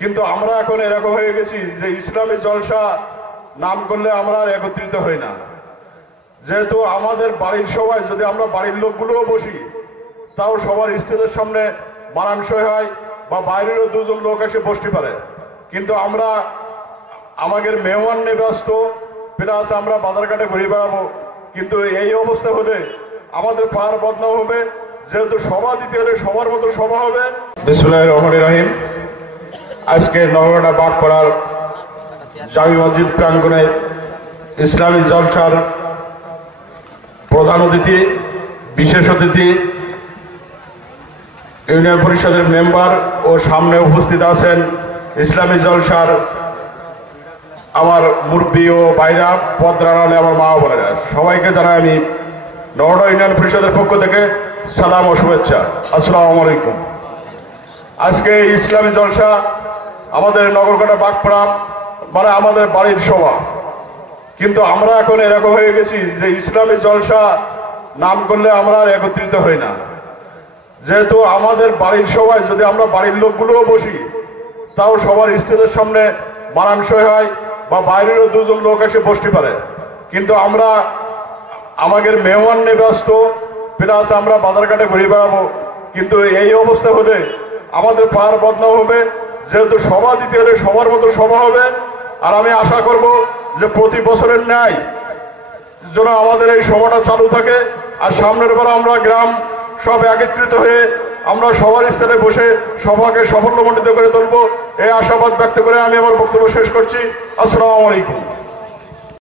কিন্তু আমরা এখন এরকম হয়ে গেছি যে ইসলামী জলসা নাম করলে আমরা আর একত্রিত হই না। যেহেতু আমাদের বাড়ির সবাই যদি আমরা বাড়ির লোকগুলোও বসি তাও সবার স্টেজের সামনে মানানসই হয় বা বাইরেরও দুজন লোক এসে বসতে পারে, কিন্তু আমরা আমাদের মেহমান নিয়ে ব্যস্ত, প্লাস আমরা বাজারঘাটে ঘুরে বেড়াবো। কিন্তু এই অবস্থা হলে আমাদের পাড়ার বদনাম হবে, যেহেতু সভা দিতে হলে সবার মতো সভা হবে। বিসমিল্লাহির রহমানির রহিম। আজকে নগরহাটা বাগপাড়ার জামি মসজিদ প্রাঙ্গণে ইসলামী জলসার প্রধান অতিথি, বিশেষ অতিথি, ইউনিয়ন পরিষদের মেম্বার ও সামনে উপস্থিত আছেন ইসলামী জলসার আমার মুরব্বী ও ভাইরা, পদ্মার আলে আমার মা বোনেরা, সবাইকে জানাই আমি নগরহাটা ইউনিয়ন পরিষদের পক্ষ থেকে সালাম ও শুভেচ্ছা। আসসালামু আলাইকুম। আজকে ইসলামী জলসা আমাদের নগরহাটা বাগপাড়া মানে আমাদের বাড়ির সভা, কিন্তু আমরা এখন এরকম হয়ে গেছি যে ইসলামী জলসা নাম করলে আমরা আর একত্রিত হই না। যেহেতু আমাদের বাড়ির সবাই যদি আমরা বাড়ির লোকগুলোও বসি তাও সবার স্টেজের সামনে মানানসই হয় বা বাইরেরও দুজন লোক এসে বসতে পারে, কিন্তু আমরা আমাদের মেহমান নিয়ে ব্যস্ত, প্লাস আমরা বাজারঘাটে ঘুরে বেড়াবো। কিন্তু এই অবস্থা হলে আমাদের পাড়ার বদনাম হবে, যেহেতু সভা দিতে হলে সবার মতো সভা হবে। আর আমি আশা করব যে প্রতি বছরের ন্যায় যেন আমাদের এই সভাটা চালু থাকে, আর সামনের বার আমরা গ্রাম সব একত্রিত হয়ে আমরা সবার স্থলে বসে সভাকে সাফল্যমণ্ডিত করে তুলব, এই আশাবাদ ব্যক্ত করে আমি আমার বক্তব্য শেষ করছি। আসসালামু আলাইকুম।